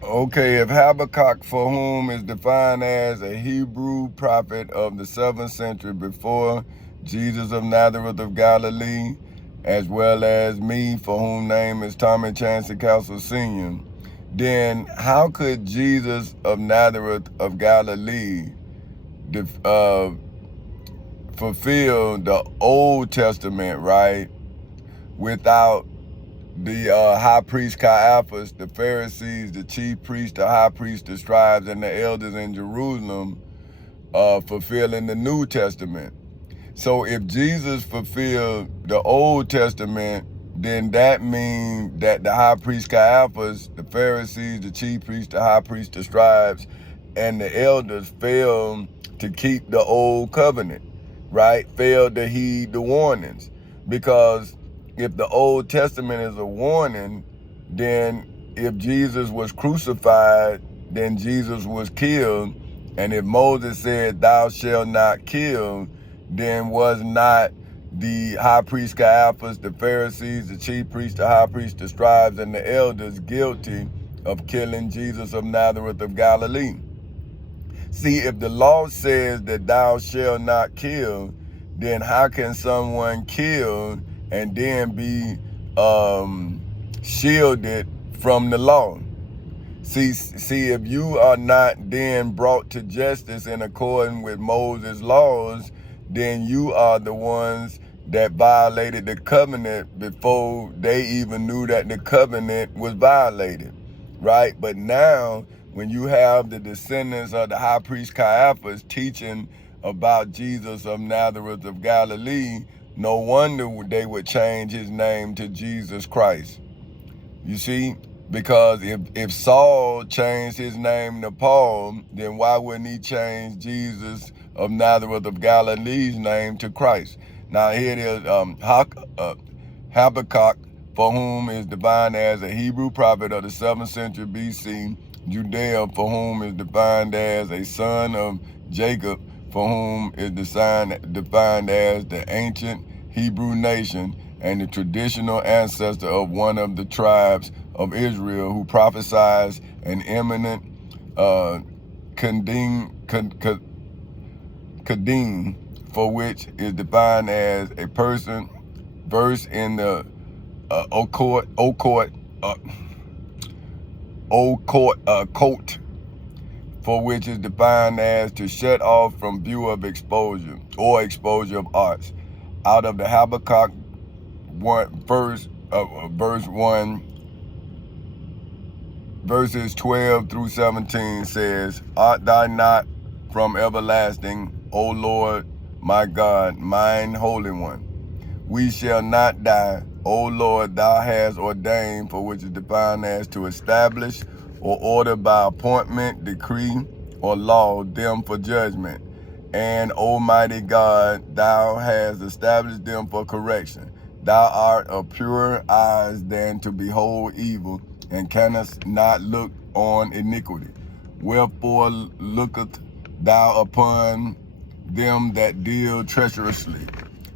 Okay, if Habakkuk, for whom is defined as a Hebrew prophet of the 7th century before Jesus of Nazareth of Galilee, as well as me, for whom name is Thomas Chancey Castle Sr., then how could Jesus of Nazareth of Galilee fulfill the Old Testament, right, without the high priest Caiaphas, the Pharisees, the chief priests, the high priests, the scribes, and the elders in Jerusalem fulfilling the New Testament? So if Jesus fulfilled the Old Testament, then that means that the high priest Caiaphas, the Pharisees, the chief priests, the high priests, the scribes, and the elders failed to keep the old covenant, right? Failed to heed the warnings. Because if the Old Testament is a warning, then if Jesus was crucified, then Jesus was killed. And if Moses said, "Thou shalt not kill," then was not the high priest Caiaphas, the Pharisees, the chief priests, the high priests, the scribes, and the elders guilty of killing Jesus of Nazareth of Galilee? See, if the law says that thou shalt not kill, then how can someone kill and then be shielded from the law? See, if you are not then brought to justice in accordance with Moses' laws, then you are the ones that violated the covenant before they even knew that the covenant was violated, right? But now, when you have the descendants of the high priest Caiaphas teaching about Jesus of Nazareth of Galilee, no wonder they would change his name to Jesus Christ. You see? Because if Saul changed his name to Paul, then why wouldn't he change Jesus of Nazareth of Galilee's name to Christ? Now here it is, Habakkuk, for whom is defined as a Hebrew prophet of the 7th century BC, Judea, for whom is defined as a son of Jacob, for whom is defined as the ancient Hebrew nation, and the traditional ancestor of one of the tribes of Israel, who prophesies an imminent Kadim, for which is defined as a person, verse in the Okot, for which is defined as to shut off from view of exposure or exposure of arts. Out of the Habakkuk verse 1, verses 12 through 17 says, "Art thou not from everlasting, O Lord my God, mine Holy One? We shall not die. O Lord, thou hast ordained," for which is defined as to establish or order by appointment, decree, or law, them for judgment. "And Almighty God, thou hast established them for correction. Thou art of purer eyes than to behold evil, and canst not look on iniquity. Wherefore looketh thou upon them that deal treacherously,"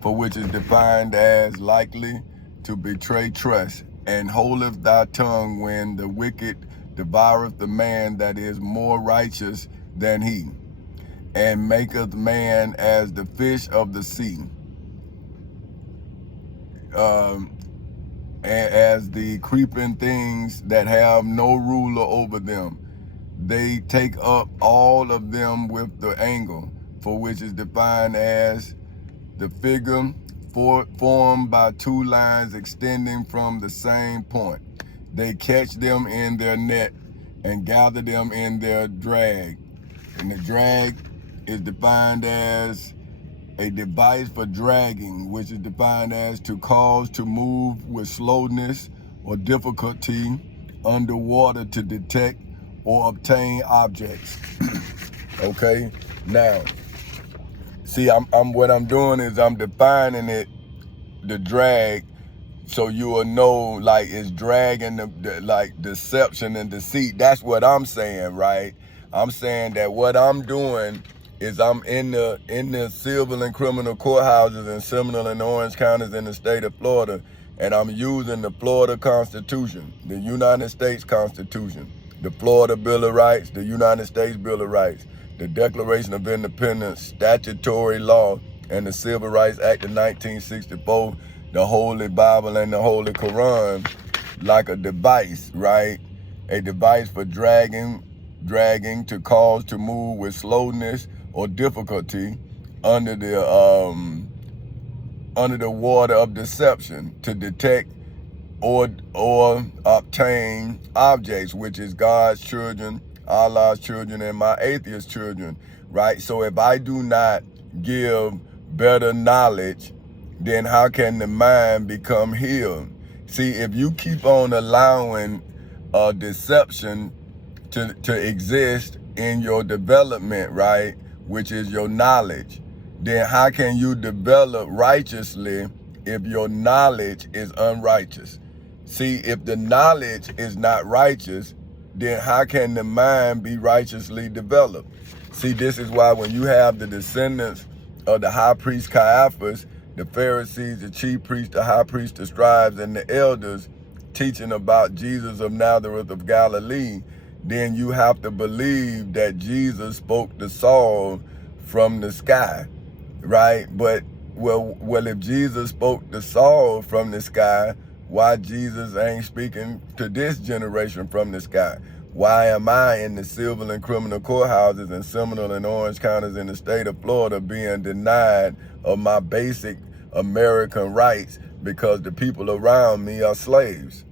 for which is defined as likely to betray trust, "and holdeth thy tongue when the wicked devoureth the man that is more righteous than he, and maketh man as the fish of the sea, as the creeping things that have no ruler over them. They take up all of them with the angle," for which is defined as the figure formed by two lines extending from the same point. "They catch them in their net and gather them in their drag." And the drag is defined as a device for dragging, which is defined as to cause to move with slowness or difficulty underwater to detect or obtain objects. Okay, now, see, what I'm doing is I'm defining it, the drag, so you will know, like, it's dragging the like deception and deceit. That's what I'm saying, right? I'm saying that what I'm doing is I'm in the civil and criminal courthouses in Seminole and Orange counties in the state of Florida, and I'm using the Florida Constitution, the United States Constitution, the Florida Bill of Rights, the United States Bill of Rights, the Declaration of Independence, statutory law, and the Civil Rights Act of 1964, the Holy Bible and the Holy Quran, like a device, right? A device for dragging to cause to move with slowness or difficulty under the water of deception to detect or obtain objects, which is God's children, Allah's children, and my atheist children, right? So if I do not give better knowledge, then how can the mind become healed? See, if you keep on allowing deception to exist in your development, right, which is your knowledge, then how can you develop righteously if your knowledge is unrighteous? See, if the knowledge is not righteous, then how can the mind be righteously developed? See, this is why when you have the descendants of the high priest Caiaphas, the Pharisees, the chief priests, the high priests, the scribes, and the elders teaching about Jesus of Nazareth of Galilee, then you have to believe that Jesus spoke to Saul from the sky, right? But, well, if Jesus spoke to Saul from the sky, why Jesus ain't speaking to this generation from the sky? Why am I in the civil and criminal courthouses in Seminole and Orange counties in the state of Florida being denied of my basic American rights because the people around me are slaves?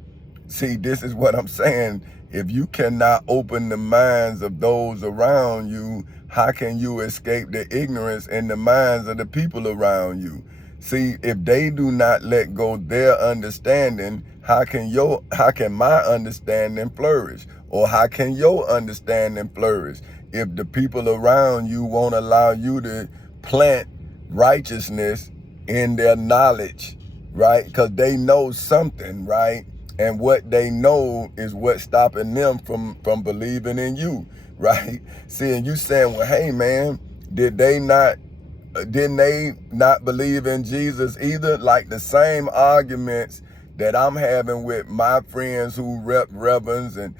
See, this is what I'm saying. If you cannot open the minds of those around you, how can you escape the ignorance in the minds of the people around you? See, if they do not let go their understanding, how can my understanding flourish? Or how can your understanding flourish if the people around you won't allow you to plant righteousness in their knowledge, right? Because they know something, right? And what they know is what's stopping them from believing in you, right? See, and you saying, well, hey, man, didn't they not believe in Jesus either? Like the same arguments that I'm having with my friends who rep reverends and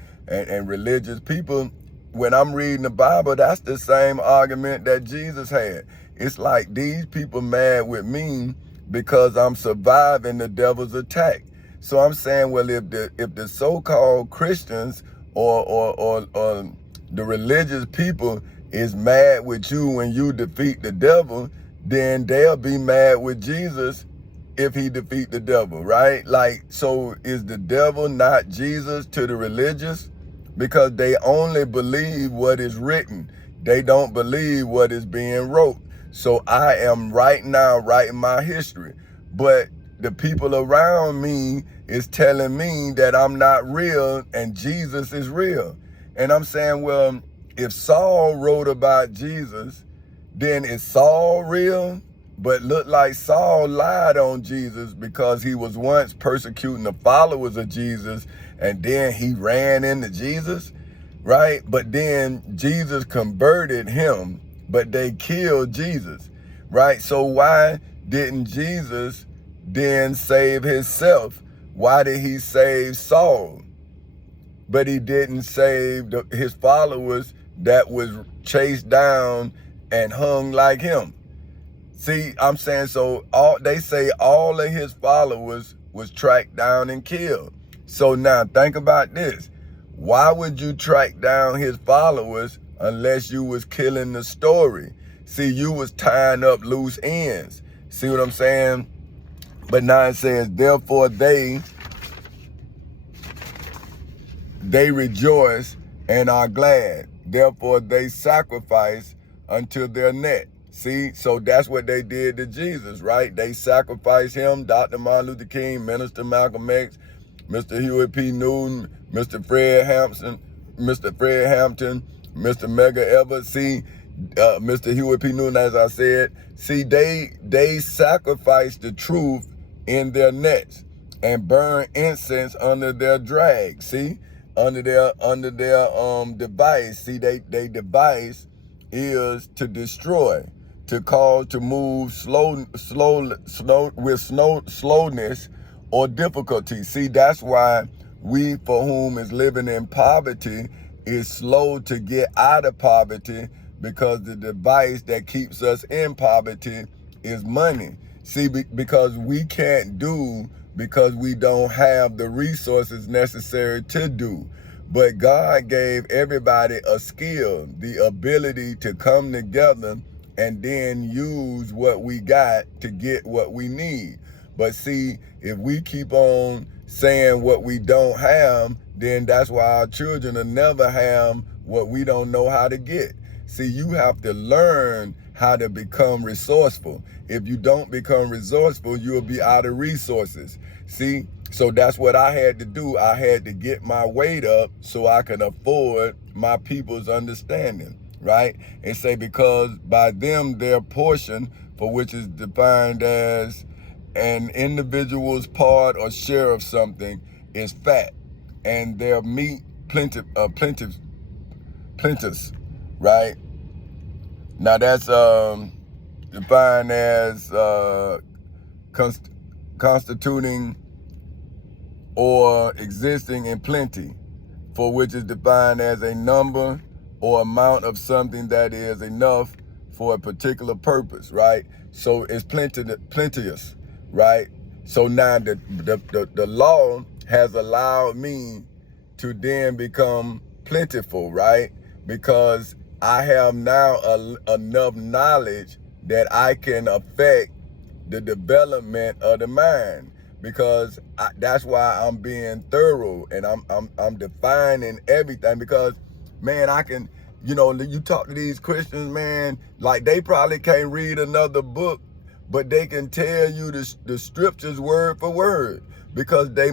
religious people, when I'm reading the Bible, that's the same argument that Jesus had. It's like these people mad with me because I'm surviving the devil's attack. So I'm saying, well, if the so-called Christians or the religious people is mad with you when you defeat the devil, then they'll be mad with Jesus if he defeat the devil, right? Like, so is the devil not Jesus to the religious? Because they only believe what is written. They don't believe what is being wrote. So I am right now writing my history. But the people around me is telling me that I'm not real and Jesus is real. And I'm saying, well, if Saul wrote about Jesus, then is Saul real? But look like Saul lied on Jesus because he was once persecuting the followers of Jesus and then he ran into Jesus, right? But then Jesus converted him, but they killed Jesus, right? So why didn't Jesus then save himself? Why did he save Saul? But he didn't save his followers that was chased down and hung like him. See, I'm saying, so they say all of his followers was tracked down and killed. So now think about this. Why would you track down his followers unless you was killing the story? See, you was tying up loose ends. See what I'm saying? But now it says, therefore they rejoice and are glad. Therefore they sacrifice unto their neck. See, so that's what they did to Jesus, right? They sacrificed him, Dr. Martin Luther King, Minister Malcolm X, Mr. Huey P. Newton, Mr. Fred Hampton, Mr. Medgar Evers. See, Mr. Huey P. Newton, as I said, see, they sacrificed the truth in their nets and burn incense under their drag. See, under their device. See, they device is to destroy, to cause to move slowness or difficulty. See, that's why we for whom is living in poverty is slow to get out of poverty, because the device that keeps us in poverty is money. See, because we can't do because we don't have the resources necessary to do. But God gave everybody a skill, the ability to come together and then use what we got to get what we need. But see, if we keep on saying what we don't have, then that's why our children will never have what we don't know how to get. See, you have to learn how to become resourceful. If you don't become resourceful, you'll be out of resources. See, so that's what I had to do. I had to get my weight up so I can afford my people's understanding, right? And say, because by them, their portion, for which is defined as an individual's part or share of something, is fat, and their meat plenteous, right? Now that's defined as constituting or existing in plenty, for which is defined as a number or amount of something that is enough for a particular purpose, right? So it's plenteous, right? So now the law has allowed me to then become plentiful, right? Because I have now enough knowledge that I can affect the development of the mind, because that's why I'm being thorough and I'm defining everything. Because, man, I can, you talk to these Christians, man, like they probably can't read another book, but they can tell you the scriptures word for word, because they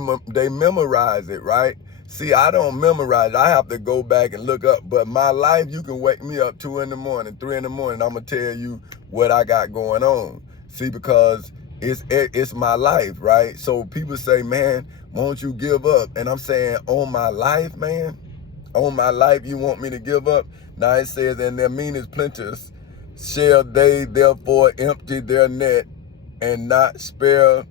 memorize it, right? See, I don't memorize it. I have to go back and look up. But my life, you can wake me up 2 in the morning, 3 in the morning. I'm going to tell you what I got going on. See, because it's my life, right? So people say, man, won't you give up? And I'm saying, on my life, man, on my life, you want me to give up? Now it says, and their mean is plenteous, shall they therefore empty their net and not spare,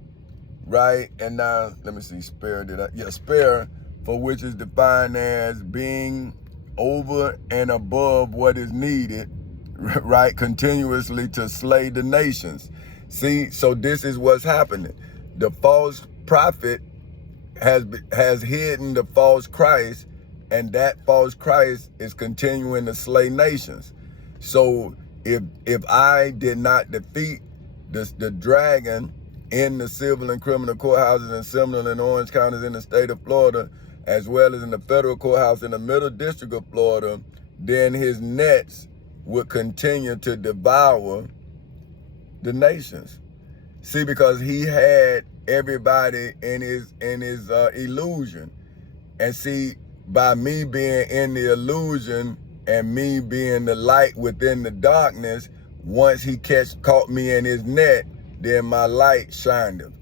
right? And now, let me see, spare, spare, for which is defined as being over and above what is needed, right, continuously to slay the nations. See, so this is what's happening. The false prophet has hidden the false Christ, and that false Christ is continuing to slay nations. So if I did not defeat the dragon in the civil and criminal courthouses in Seminole and Orange counties in the state of Florida, as well as in the federal courthouse in the Middle District of Florida, then his nets would continue to devour the nations. See, because he had everybody in his illusion. And see, by me being in the illusion and me being the light within the darkness, once he caught me in his net, then my light shined him.